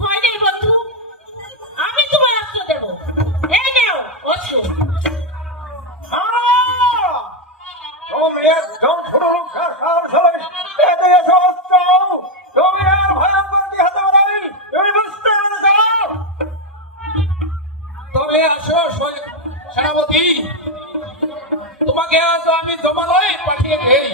ভয় নেই বন্ধু, আমি তোমার অস্ত্র দেব। এই নাও অস্ত্র। তুমি একদম ছোট লোক এতে এসে অস্ত্র, তুমি আর ভয়ঙ্কর কি হাতে বানাবি, তুমি বুঝতে পেরেছ? তবে আসো সেনাপতি, তোমাকে আজ আমি জমালয়ে পাঠিয়ে দেই।